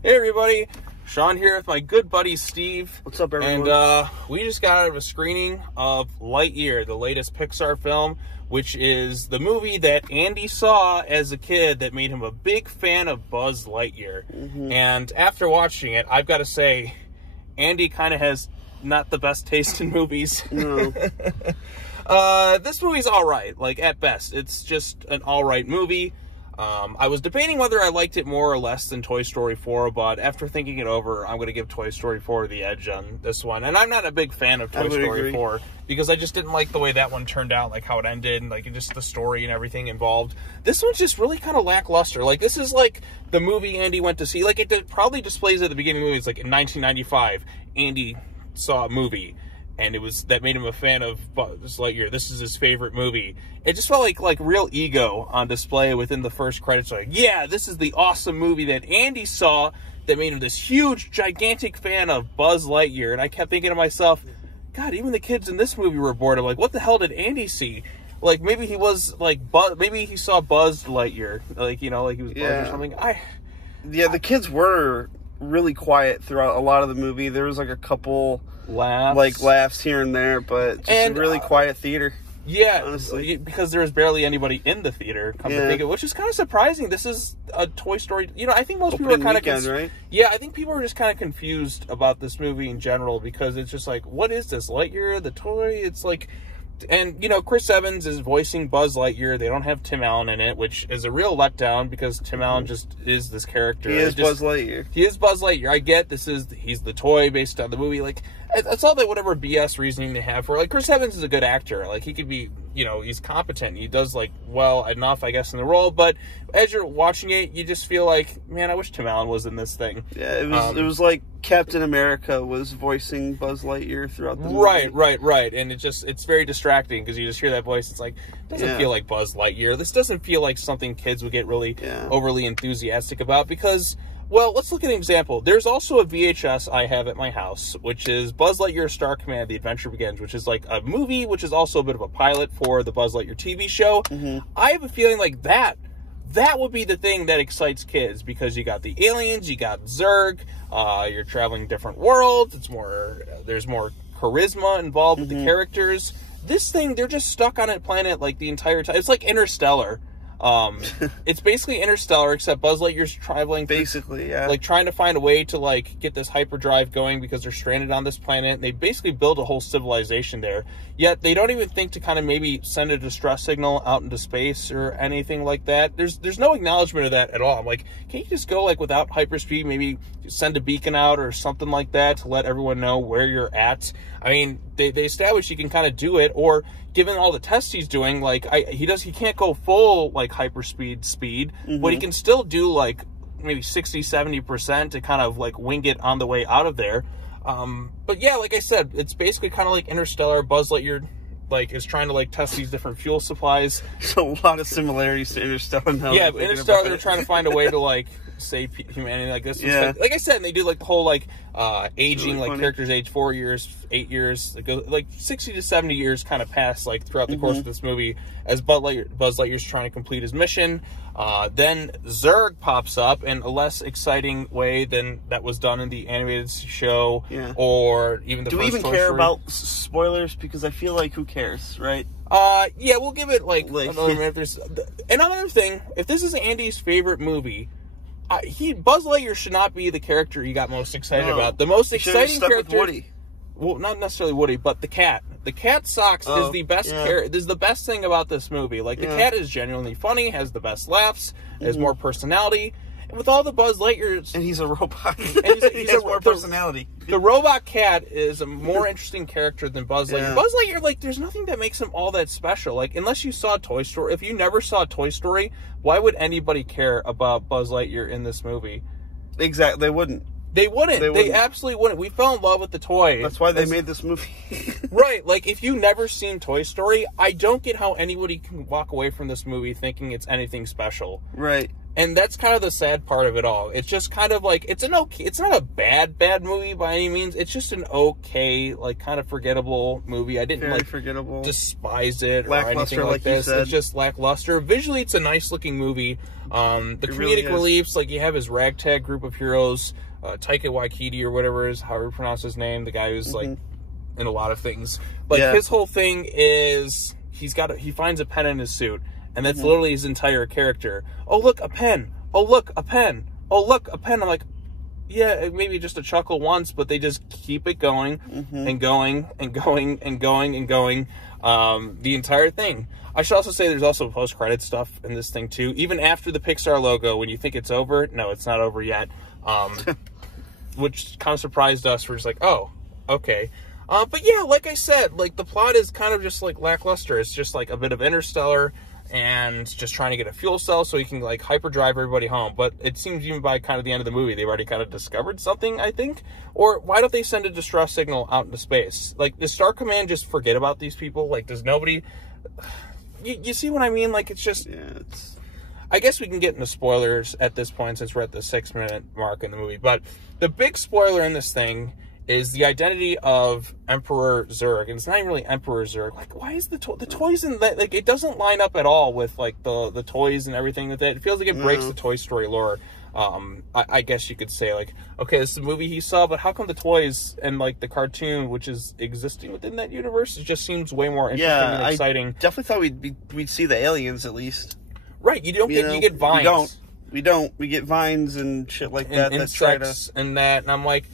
Hey everybody, Sean here with my good buddy Steve. What's up, everyone? And we just got out of a screening of Lightyear, the latest Pixar film, which is the movie that Andy saw as a kid that made him a big fan of Buzz Lightyear. And after watching it, I've got to say, Andy kind of has not the best taste in movies. No. This movie's alright, like at best. It's just an alright movie. I was debating whether I liked it more or less than Toy Story 4, but after thinking it over, I'm going to give Toy Story 4 the edge on this one. And I'm not a big fan of Toy Story 4 because I just didn't like the way that one turned out, like how it ended, and like just the story and everything involved. This one's just really kind of lackluster. Like, this is like the movie Andy went to see. Like, it probably displays at the beginning of the movie. It's like in 1995, Andy saw a movie, and that made him a fan of Buzz Lightyear. This is his favorite movie. It just felt like real ego on display within the first credits. Like, yeah, this is the awesome movie that Andy saw that made him this huge, gigantic fan of Buzz Lightyear. And I kept thinking to myself, God, even the kids in this movie were bored. I'm like, what the hell did Andy see? Like, maybe he was like, maybe he saw Buzz Lightyear. Like, you know, like he was Buzz or something. Yeah, the kids were really quiet throughout a lot of the movie. There was like a couple laughs here and there, but just a really quiet theater. Yeah, honestly, because there was barely anybody in the theater, come to think of it, which is kind of surprising. This is a Toy Story. You know, I think most people are kind of right? Yeah, I think people are just kind of confused about this movie in general because it's just like, what is this, Lightyear, the toy? It's like, and you know, Chris Evans is voicing Buzz Lightyear. They don't have Tim Allen in it, which is a real letdown because Tim Allen just is this character. He is Buzz Lightyear. He is Buzz Lightyear. I get he's the toy based on the movie. Like, that's all that whatever BS reasoning they have for. Like, Chris Evans is a good actor. Like, he could be, you know, he's competent. He does like well enough, I guess, in the role. But as you're watching it, you just feel like, man, I wish Tim Allen was in this thing. Yeah, it was like Captain America was voicing Buzz Lightyear throughout the movie. Right. And it's very distracting because you just hear that voice. It's like, it doesn't feel like Buzz Lightyear. This doesn't feel like something kids would get really overly enthusiastic about because, well, let's look at an example. There's also a VHS I have at my house, which is Buzz Lightyear Star Command: The Adventure Begins, which is like a movie, which is also a bit of a pilot for the Buzz Lightyear TV show. I have a feeling like that would be the thing that excites kids because you got the aliens, you got Zerg, you're traveling different worlds. There's more charisma involved with the characters. This thing, they're just stuck on a planet like the entire time. It's like Interstellar. It's basically Interstellar, except Buzz Lightyear's traveling like trying to find a way to like get this hyperdrive going because they're stranded on this planet. And they basically build a whole civilization there, yet they don't even think to kind of maybe send a distress signal out into space or anything like that. There's no acknowledgement of that at all. I'm like, can't you just go like without hyperspeed, maybe send a beacon out or something like that to let everyone know where you're at? I mean, they establish you can kind of do it, or given all the tests he's doing, like he can't go full like hyperspeed speed, but he can still do like maybe 60-70% to kind of like wing it on the way out of there. But yeah, like I said, it's basically kind of like Interstellar. Buzz Lightyear like is trying to like test these different fuel supplies. There's a lot of similarities to Interstellar now. Yeah, but Interstellar, they're trying to find a way to like save humanity. Like this, like I said, and they do like the whole like aging, really like characters age 4 years, 8 years, like 60 to 70 years kind of pass like throughout the course of this movie as Buzz Lightyear's trying to complete his mission. Then Zerg pops up in a less exciting way than that was done in the animated show, or even the. Do we even care about spoilers? Because I feel like who cares, right? Yeah, we'll give it like another minute. There's another thing. If this is Andy's favorite movie, Buzz Lightyear should not be the character you got most excited about. The most exciting character, Woody. Well, not necessarily Woody, but the cat. The cat Socks is the best character. This is the best thing about this movie. Like, the cat is genuinely funny, has the best laughs, has more personality. And with all the Buzz Lightyears... And he's a robot. And he has more personality. The robot cat is a more interesting character than Buzz Lightyear. Buzz Lightyear, like, there's nothing that makes him all that special. Like, unless you saw Toy Story... If you never saw Toy Story, why would anybody care about Buzz Lightyear in this movie? Exactly. They wouldn't. They wouldn't. They absolutely wouldn't. We fell in love with the toy. That's why they made this movie. Right. Like, if you've never seen Toy Story, I don't get how anybody can walk away from this movie thinking it's anything special. Right. And that's kind of the sad part of it all. It's just kind of like, it's not a bad movie by any means. It's just an okay, like, kind of forgettable movie. I didn't, Very forgettable. Despise it or anything like this. It's just lackluster. Visually, it's a nice-looking movie. The comedic really reliefs, like, you have his ragtag group of heroes, Taika Waititi or whatever is, however you pronounce his name, the guy who's, like, in a lot of things. Like, his whole thing is, he finds a pen in his suit. And that's literally his entire character. Oh, look, a pen. Oh, look, a pen. Oh, look, a pen. I'm like, yeah, maybe just a chuckle once, but they just keep it going and going and going and going and going the entire thing. I should also say there's also post-credit stuff in this thing, too. Even after the Pixar logo, when you think it's over, no, it's not over yet. Which kind of surprised us. We're just like, oh, okay. But yeah, like I said, like the plot is kind of just like lackluster. It's just like a bit of Interstellar and just trying to get a fuel cell so he can like hyperdrive everybody home. But it seems even by kind of the end of the movie, they've already kind of discovered something, I think. Or why don't they send a distress signal out into space? Like, does Star Command just forget about these people? Like, does nobody... You see what I mean? Like, it's just... Yeah, I guess we can get into spoilers at this point since we're at the 6-minute mark in the movie. But the big spoiler in this thing is the identity of Emperor Zerg. And it's not even really Emperor Zerg. Like, why is the toys in that? Like, it doesn't line up at all with, like, the toys and everything with it. It feels like it breaks the Toy Story lore. I guess you could say, like, okay, this is a movie he saw, but how come the toys and, like, the cartoon, which is existing within that universe, it just seems way more interesting and exciting. I definitely thought we'd see the aliens, at least. Right, you get vines. We don't. We get vines and shit like that. And insects and that, and I'm like,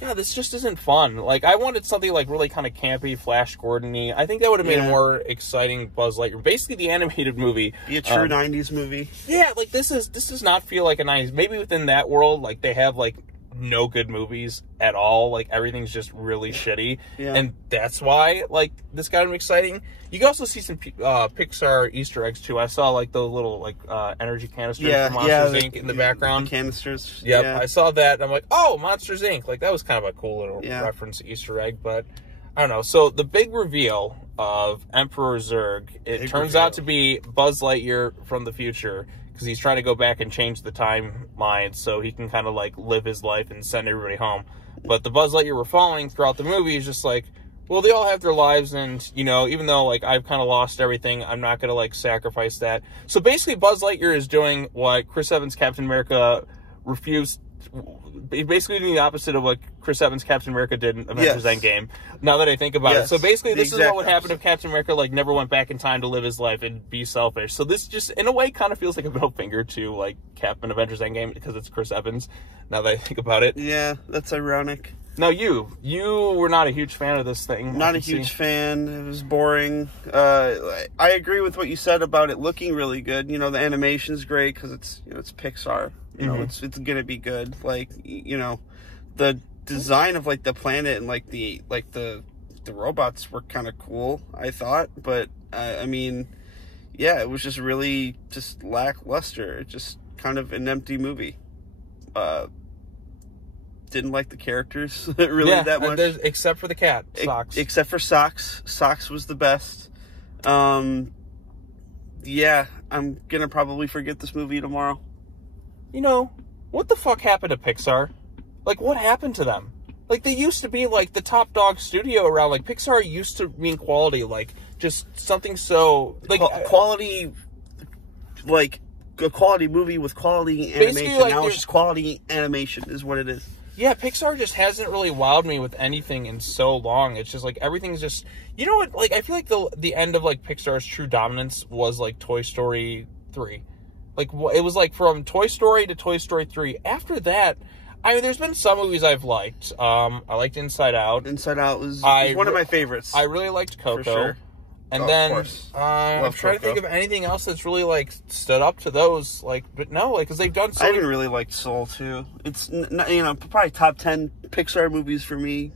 yeah, this just isn't fun. Like, I wanted something, like, really kind of campy, Flash Gordon-y. I think that would have made a more exciting Buzz Lightyear. Basically, the animated movie. Be a true 90s movie. Yeah, like, this does not feel like a 90s. Maybe within that world, like, they have, like, no good movies at all. Like, everything's just really shitty. Yeah. And that's why, like, this got him exciting. You can also see some Pixar Easter eggs, too. I saw, like, the little, like, energy canisters from Monsters, Inc. in the background. The canisters. Yep, I saw that, and I'm like, oh, Monsters, Inc. Like, that was kind of a cool little reference, Easter egg, but I don't know. So, the big reveal of Emperor Zerg, it turns out to be Buzz Lightyear from the future, because he's trying to go back and change the timeline so he can kind of, like, live his life and send everybody home. But the Buzz Lightyear we're following throughout the movie is just like, well, they all have their lives, and, you know, even though, like, I've kind of lost everything, I'm not going to, like, sacrifice that. So basically, Buzz Lightyear is doing what Chris Evans' Captain America refused, basically doing the opposite of what Chris Evans' Captain America did in Avengers Endgame, now that I think about it. So basically, this is what would happen if Captain America, like, never went back in time to live his life and be selfish. So this just, in a way, kind of feels like a middle finger to, like, Cap in Avengers Endgame, because it's Chris Evans, now that I think about it. Yeah, that's ironic. Now, you were not a huge fan of this thing. Not a huge fan. It was boring. I agree with what you said about it looking really good. You know, the animation's great because it's Pixar. You know, it's gonna be good. Like, you know, the design of, like, the planet and, like, the robots were kind of cool, I thought. But I mean, yeah, it was just really just lackluster. It just kind of an empty movie. Didn't like the characters really that much. Except for the cat, Socks. Except for Socks. Socks was the best. Yeah, I'm gonna probably forget this movie tomorrow. You know, what the fuck happened to Pixar? Like, what happened to them? Like, they used to be, like, the top dog studio around. Like, Pixar used to mean quality. Like, just something so... like quality... Like, a quality movie with quality animation. Like, now it's just quality animation is what it is. Yeah, Pixar just hasn't really wowed me with anything in so long. It's just, like, everything's just... You know what? Like, I feel like the end of, like, Pixar's true dominance was, like, Toy Story 3. Like, it was, like, from Toy Story to Toy Story 3. After that, I mean, there's been some movies I've liked. I liked Inside Out. Inside Out was one of my favorites. I really liked Coco. For sure. And then, I'm trying to think of anything else that's really, like, stood up to those, like, but no, like, because they've done so I even really liked Soul, too. It's, you know, probably top 10 Pixar movies for me,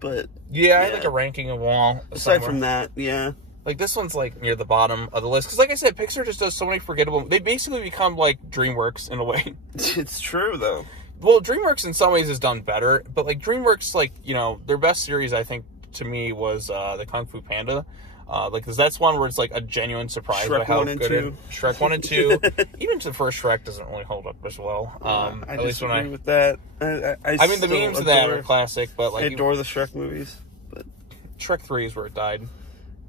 but... Yeah, I had, like, a ranking of all. Aside from that, yeah. Like, this one's, like, near the bottom of the list. Because, like I said, Pixar just does so many forgettable... They basically become, like, DreamWorks, in a way. It's true, though. Well, DreamWorks, in some ways, has done better. But, like, DreamWorks, like, you know, their best series, I think, to me, was the Kung Fu Panda. Like, cause that's one where it's like a genuine surprise Shrek by how 1 and good 2. Shrek 1 and 2. Even the first Shrek doesn't really hold up as well. I at least when disagree with that. I mean, the memes of that are classic, but like I adore the Shrek movies, but Shrek 3 is where it died.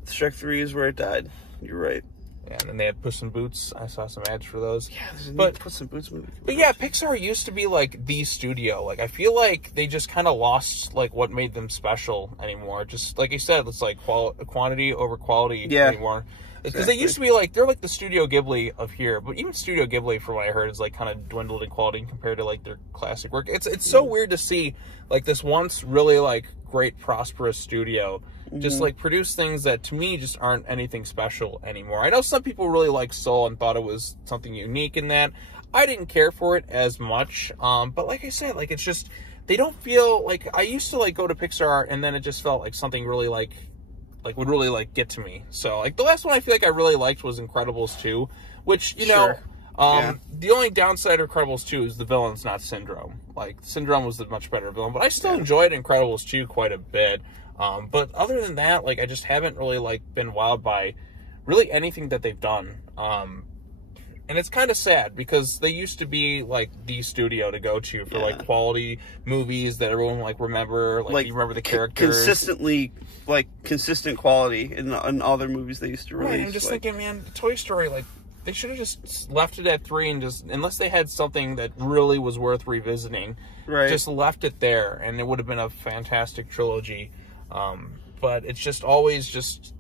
Shrek 3 is where it died. You're right. Yeah, and then they had Puss in Boots. I saw some ads for those. Yeah, there's a new Puss in Boots movie. But yeah, Pixar used to be like the studio. Like, I feel like they just kind of lost like what made them special anymore. Just like you said, it's like quantity over quality anymore. Because they used to be like, they're like the Studio Ghibli of here. But even Studio Ghibli, from what I heard, is like kind of dwindled in quality compared to like their classic work. It's so weird to see like this once really like great prosperous studio just like produce things that to me just aren't anything special anymore. I know some people really like Soul and thought it was something unique in that. I didn't care for it as much. But like I said, like it's just, they don't feel like, I used to like go to Pixar and then it just felt like something really like would really like get to me. So like the last one I feel like I really liked was Incredibles 2, which, you know, the only downside of Incredibles 2 is the villain's not Syndrome. Like, Syndrome was the much better villain, but I still enjoyed Incredibles 2 quite a bit. But other than that, like, I just haven't really, like, been wowed by really anything that they've done. And it's kind of sad because they used to be, like, the studio to go to for, like, quality movies that everyone, like, remember. Like you remember the characters. Consistent quality in all their movies they used to release. Right, I'm just thinking, man, Toy Story, like, they should have just left it at 3 and just, unless they had something that really was worth revisiting, just left it there, and it would have been a fantastic trilogy. But it's just always just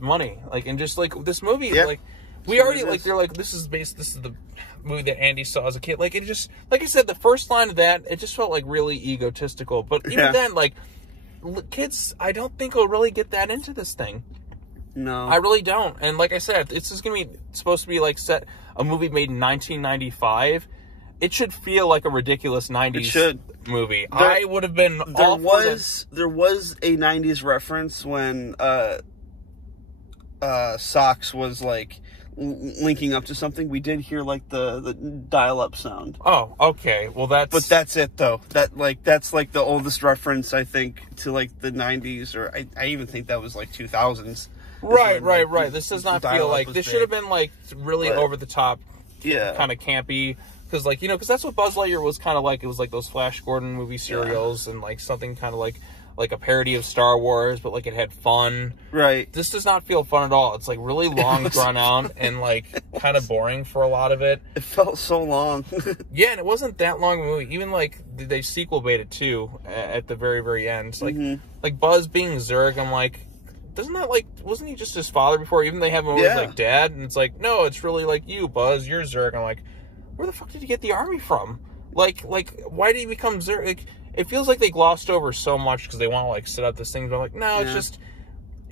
money. Like, and just, like, this movie, like, we already, like, they're like, this is the movie that Andy saw as a kid. Like, it just, like I said, the first line of that, it just felt, like, really egotistical. But even then, like, kids, I don't think will really get that into this thing. No. I really don't. And like I said, this is going to be supposed to be, like, a movie made in 1995. It should feel like a ridiculous 90s movie. I would have been there was a 90s reference when Socks was like linking up to something. We did hear like the dial-up sound. Oh, okay. Well, but that's it though. That's like the oldest reference I think to like the 90s, or I even think that was like 2000s. Right. This does not feel like this should have been like really over the top, kind of campy. Because, like, you know, because that's what Buzz Lightyear was kind of like. It was like those Flash Gordon movie serials and, like, something kind of like a parody of Star Wars, but, like, it had fun. Right. This does not feel fun at all. It's, like, really long, drawn out, and, like, kind of boring for a lot of it. It felt so long. Yeah, and it wasn't that long a movie. Even, like, they sequel baited, too, at the very, very end. Like, Buzz being Zerg, I'm like, doesn't that, like, wasn't he just his father before? Even they have him always, like, dad, and it's like, no, it's really, like, you, Buzz, you're Zerg. I'm like, where the fuck did you get the army from? Like, why did he become Zerg? Like, it feels like they glossed over so much because they want to, like, set up this thing. But I'm like, no, it's just,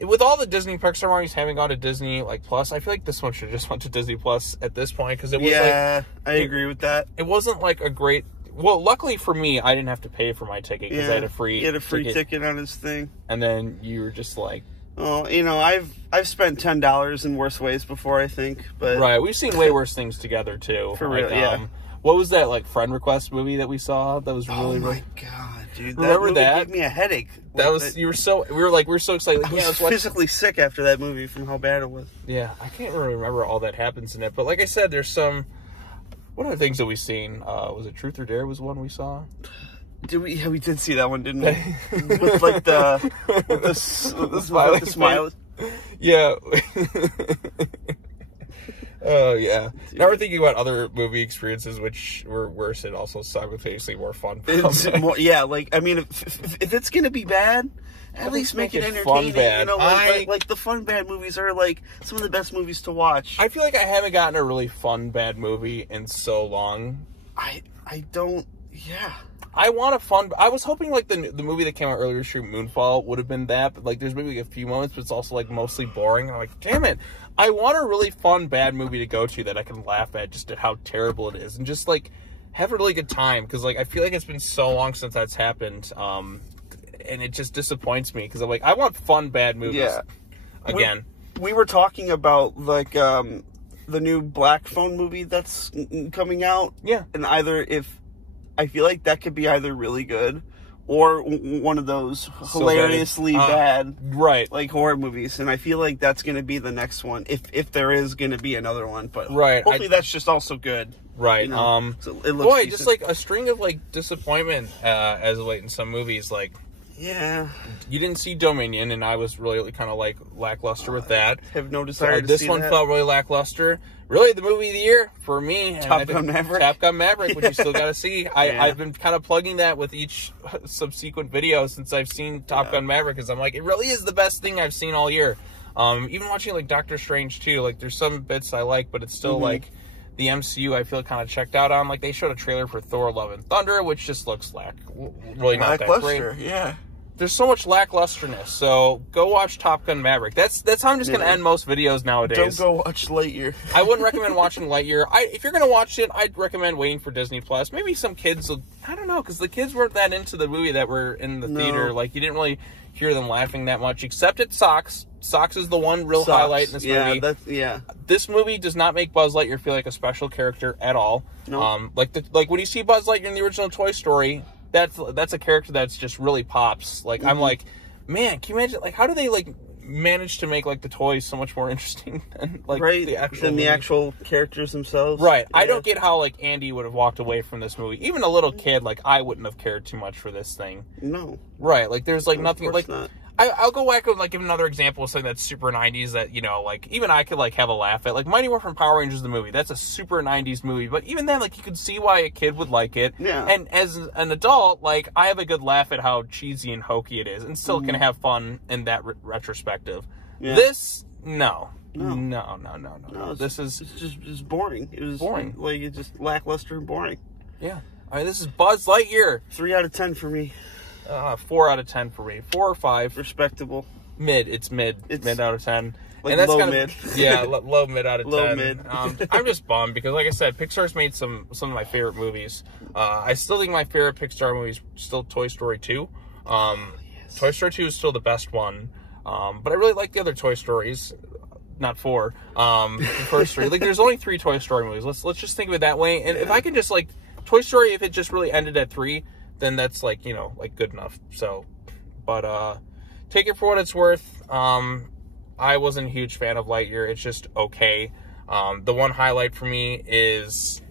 with all the Disney Pixar movies having gone to Disney, like, Plus, I feel like this one should have just went to Disney Plus at this point. Because it was I agree with that. It wasn't, like, a great, well, luckily for me, I didn't have to pay for my ticket because I had a free He had a free ticket on his thing. And then you were just like, well, you know, I've spent $10 in worse ways before, I think. But right, we've seen way worse things together too. For real, what was that, like, friend request movie that we saw? That was really. Oh my god, dude! Remember that? Gave me a headache. That was we were so excited. I was physically sick after that movie from how bad it was. Yeah, I can't really remember all that happens in it, but like I said, there's some. What other things that we've seen? Was it Truth or Dare? Was one we saw. Did we? Yeah, we did see that one, didn't we? With like the smile. Yeah. Oh, yeah. Dude. Now we're thinking about other movie experiences which were worse and also simultaneously more fun. Like, I mean, if it's going to be bad, at least make it entertaining. You know, like the fun bad movies are like some of the best movies to watch. I feel like I haven't gotten a really fun bad movie in so long. I don't. Yeah. I want a fun. I was hoping like the movie that came out earlier, Moonfall, would have been that. But like, there's maybe a few moments, but it's also like mostly boring. I'm like, damn it! I want a really fun bad movie to go to that I can laugh at just at how terrible it is, and just like have a really good time. Because like I feel like it's been so long since that's happened, and it just disappoints me. Because I'm like, I want fun bad movies. Yeah. Again, we were talking about like the new Black Phone movie that's coming out. Yeah, and I feel like that could be either really good or one of those hilariously bad, right, like horror movies. And I feel like that's going to be the next one, if there is going to be another one. But hopefully that's just also good. Right. You know? So it looks boy, decent. just like a string of like disappointment as of late in some movies. Like, yeah, you didn't see Dominion, and I was really kind of like lackluster with that. Have no desire to this see one that. felt really lackluster. Really, the movie of the year for me, Top Gun Maverick. Top Gun Maverick, which you still got to see. I've been kind of plugging that with each subsequent video since I've seen Top Gun Maverick, because I'm like, it really is the best thing I've seen all year. Even watching like Doctor Strange too, like there's some bits I like, but it's still like the MCU I feel kind of checked out on. Like they showed a trailer for Thor: Love and Thunder, which just looks really not that great. Yeah. There's so much lacklusterness, so go watch Top Gun Maverick. That's how I'm just going to end most videos nowadays. Don't go watch Lightyear. I wouldn't recommend watching Lightyear. If you're going to watch it, I'd recommend waiting for Disney Plus. Maybe some kids will, I don't know, because the kids weren't that into the movie that were in the theater. Like, you didn't really hear them laughing that much, except at Socks. Socks is the one real highlight in this movie. This movie does not make Buzz Lightyear feel like a special character at all. No. Like when you see Buzz Lightyear in the original Toy Story, that's a character that's just really pops. Like I'm like, man, can you imagine? Like, how do they like manage to make like the toys so much more interesting than like the actual characters themselves? Right. Yeah. I don't get how like Andy would have walked away from this movie. Even a little kid, like I wouldn't have cared too much for this thing. No. Right. Like there's like nothing like. Not. I'll go back and like give another example of something that's super 90s that, you know, like even I could like have a laugh at. Like Mighty Morphin Power Rangers the movie. That's a super 90s movie, but even then, like you could see why a kid would like it. Yeah. And as an adult, like I have a good laugh at how cheesy and hokey it is, and still can have fun in that retrospective. Yeah. This, no. This is just boring. It was boring. Like it's just lackluster and boring. Yeah. All right, this is Buzz Lightyear. 3 out of 10 for me. 4 out of 10 for me. 4 or 5. Respectable. Mid. It's mid. It's mid out of 10. Like and that's low kinda, mid. Yeah, low mid out of 10. Low mid. I'm just bummed because, like I said, Pixar's made some of my favorite movies. I still think my favorite Pixar movie is still Toy Story 2. Yes. Toy Story 2 is still the best one. But I really like the other Toy Stories. Not 4. The first 3. Like, there's only 3 Toy Story movies. Let's just think of it that way. And if I could just, like, Toy Story, if it just really ended at 3, then that's, like, you know, like, good enough. So, but, take it for what it's worth. I wasn't a huge fan of Lightyear. It's just okay. The one highlight for me is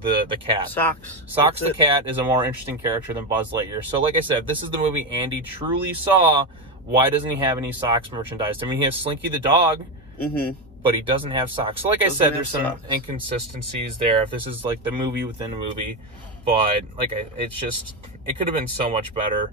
the cat. Socks the cat is a more interesting character than Buzz Lightyear. So, like I said, this is the movie Andy truly saw. Why doesn't he have any Socks merchandise? I mean, he has Slinky the dog, but he doesn't have Socks. So, like I said, there's some inconsistencies there. If this is, like, the movie within a movie. But, like, it's just, it could have been so much better.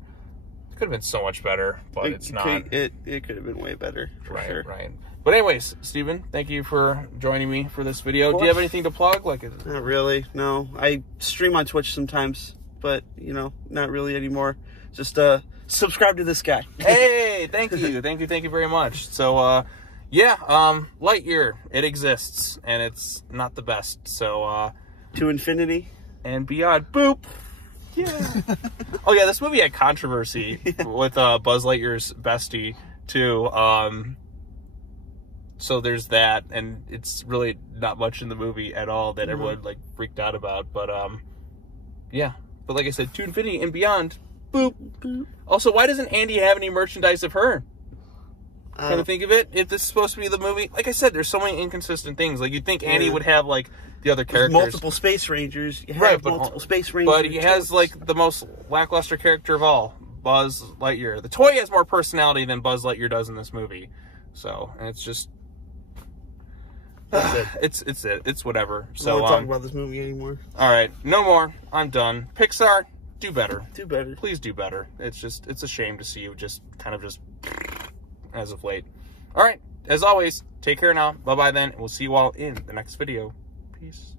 It could have been so much better, but it's not. It could have been way better, for sure. Right. But anyways, Steven, thank you for joining me for this video. Do you have anything to plug? Not really, no. I stream on Twitch sometimes, but, you know, not really anymore. Just, subscribe to this guy. Hey, thank you. Thank you very much. So, yeah, Lightyear, it exists, and it's not the best. So, to infinity and beyond. Boop. Yeah. Oh yeah, this movie had controversy with Buzz Lightyear's bestie too. So there's that, and it's really not much in the movie at all that everyone like freaked out about. But yeah. But like I said, to infinity and beyond. Boop. Boop. Also, why doesn't Andy have any merchandise of her? Kind of think of it. If this is supposed to be the movie, like I said, there's so many inconsistent things. Like you'd think Andy would have like the other characters, multiple Space Rangers, multiple Space Rangers, but he has like the most lackluster character of all, Buzz Lightyear. The toy has more personality than Buzz Lightyear does in this movie. So, and it's just, that's it. It's whatever. So, I don't want to talk about this movie anymore. All right, no more. I'm done. Pixar, do better. Do better. Please do better. It's a shame to see you just kind of just as of late. All right, as always, take care now. Bye-bye then, and we'll see you all in the next video. Peace.